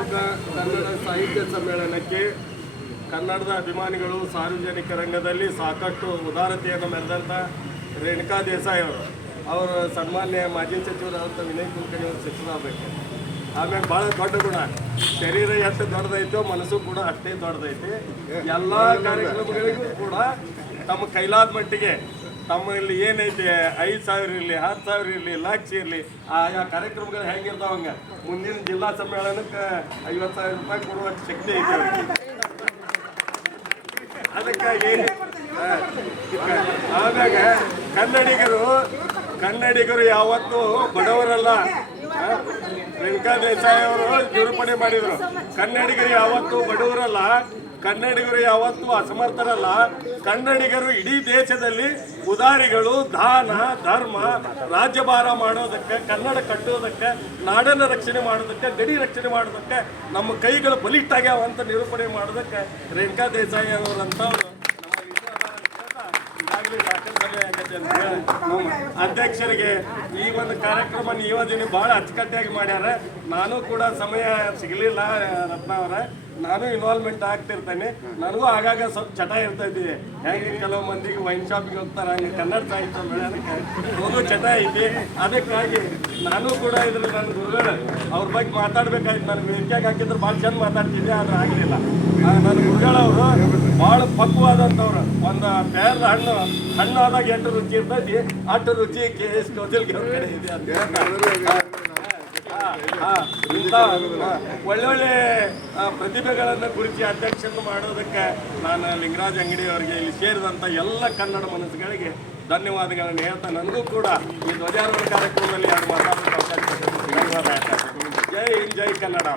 ಕರ್ನಾಟಕ ಕನ್ನಡ ಸಾಹಿತ್ಯ ಸಮ್ಮೇಳನಕ್ಕೆ ಕನ್ನಡದ ಅಭಿಮಾನಿಗಳು ಸಾರ್ವಜನಿಕ ರಂಗದಲ್ಲಿ ಸಾಕಷ್ಟು ಉದಾರತೆಯನ್ನು ಮೆರೆದಂಥ ರೇಣುಕಾ ದೇಸಾಯಿ ಅವರು ಸನ್ಮಾನ್ಯ ಮಾಜಿ ಸಚಿವರಾದಂಥ ವಿನಯ್ ಕುಲಕರ್ಣಿ ಅವರು ಸಚಿವರಾಗಬೇಕು. ಆಮೇಲೆ ಭಾಳ ದೊಡ್ಡ ಗುಣ, ಶರೀರ ಎಷ್ಟು ದೊಡ್ಡದೈತೋ ಮನಸ್ಸು ಕೂಡ ಅಷ್ಟೇ ದೊಡ್ಡದೈತಿ. ಎಲ್ಲ ಕಾರ್ಯಕ್ರಮಗಳಿಗೂ ಕೂಡ ತಮ್ಮ ಕೈಲಾದ ಮಟ್ಟಿಗೆ ತಮ್ಮಲ್ಲಿ ಏನೈತೆ 5,000 ಇರಲಿ, 10,000 ಇರಲಿ, ಲಕ್ಷ ಇರಲಿ, ಆಯಾ ಕಾರ್ಯಕ್ರಮಗಳು ಹೆಂಗಿರ್ತಾವ ಹಂಗೆ ಮುಂದಿನ ಜಿಲ್ಲಾ ಸಮ್ಮೇಳನಕ್ಕೆ 50,000 ರೂಪಾಯಿ ಕೊಡುವ ಶಕ್ತಿ ಐತೆ. ಅದಕ್ಕಾಗಿ ಆಮ್ಯಾಗ ಕನ್ನಡಿಗರು ಯಾವತ್ತೂ ಬಡವರಲ್ಲ. ರೇಣುಕಾ ದೇಸಾಯಿ ಅವರು ನಿರೂಪಣೆ ಮಾಡಿದರು, ಕನ್ನಡಿಗರು ಯಾವತ್ತೂ ಬಡವರಲ್ಲ, ಕನ್ನಡಿಗರು ಯಾವತ್ತೂ ಅಸಮರ್ಥರಲ್ಲ. ಕನ್ನಡಿಗರು ಇಡೀ ದೇಶದಲ್ಲಿ ಉದಾರಿಗಳು, ದಾನ ಧರ್ಮ ರಾಜ್ಯಭಾರ ಮಾಡೋದಕ್ಕೆ, ಕನ್ನಡ ಕಟ್ಟೋದಕ್ಕೆ, ನಾಡನ್ನು ರಕ್ಷಣೆ ಮಾಡೋದಕ್ಕೆ, ಗಡಿ ರಕ್ಷಣೆ ಮಾಡೋದಕ್ಕೆ ನಮ್ಮ ಕೈಗಳು ಬಲಿಷ್ಠಾಗ್ಯಾವ ಅಂತ ನಿರೂಪಣೆ ಮಾಡೋದಕ್ಕೆ ರೇಣುಕಾ ದೇಸಾಯಿ ಅವರಂಥವ್ರು ಅಧ್ಯಕ್ಷರಿಗೆ ಈ ಒಂದು ಕಾರ್ಯಕ್ರಮ ನೀವದಿನ ಭಾಳ ಅಚ್ಚುಕಟ್ಟಾಗಿ ಮಾಡ್ಯಾರ. ನಾನು ಕೂಡ ಸಮಯ ಸಿಗಲಿಲ್ಲ ರತ್ನ ಅವರ, ನಾನು ಇನ್ವಾಲ್ವ್ಮೆಂಟ್ ಆಗ್ತಿರ್ತೇನೆ. ನನಗೂ ಆಗಾಗ ಸ್ವಲ್ಪ ಚಟ ಇರ್ತೈತಿ. ಹೇಗೆ ಕೆಲವು ಮಂದಿಗೆ ವೈನ್ ಶಾಪಿಗೆ ಹೋಗ್ತಾರೆ, ಹಂಗೆ ಕನ್ನಡ ಸಾಹಿತ್ಯ ಬೆಳೆಯೋದಕ್ಕೆ ಹೋಗೋ ಚಟ ಐತಿ. ಅದಕ್ಕಾಗಿ ನಾನು ಕೂಡ ಇದ್ರಲ್ಲಿ ನನ್ನ ಗುರುಗಳು ಅವ್ರ ಬಗ್ಗೆ ಮಾತಾಡ್ಬೇಕಾಯ್ತು. ನನಗೆ ವೇದಿಕೆಯಾಗಿ ಹಾಕಿದ್ರೆ ಭಾಳ ಚಂದ ಮಾತಾಡ್ತಿದ್ದೆ, ಆದ್ರೆ ಆಗಲಿಲ್ಲ. ನನ್ನ ಗುರುಗಳವರು ಭಾಳ ಪಕ್ವಾದಂಥವ್ರು. ಒಂದು ಪೇರದ ಹಣ್ಣು ಆದಾಗ ಎಷ್ಟು ರುಚಿ ಇರ್ತೈತಿ ಅಷ್ಟು ರುಚಿ KS ಕೌಶಲ್ಗೆ ಅವ್ರ ಕಡೆ ಇದೆ ಅಂತ ಇಂಥ ಒಳ್ಳೊಳ್ಳೆ ಪ್ರತಿಭೆಗಳನ್ನು ಗುರುತಿ ಅಧ್ಯಕ್ಷನ್ನು ಮಾಡೋದಕ್ಕೆ ನಾನು ಲಿಂಗರಾಜ್ ಅಂಗಡಿ ಅವರಿಗೆ, ಇಲ್ಲಿ ಸೇರಿದಂಥ ಎಲ್ಲ ಕನ್ನಡ ಮನಸ್ಸುಗಳಿಗೆ ಧನ್ಯವಾದಗಳನ್ನು ಹೇಳ್ತಾ, ನನಗೂ ಕೂಡ ಈ ಧ್ವಜಾರೋಹಣ ಕಾರ್ಯಕ್ರಮದಲ್ಲಿ ಯಾರು ಮಾತಾಡೋಕ್ಕೆ ಅವಕಾಶ ಧನ್ಯವಾದ ಹೇಳ್ತಾರೆ. ಜೈ ಹಿಂದ್, ಜೈ ಕನ್ನಡ.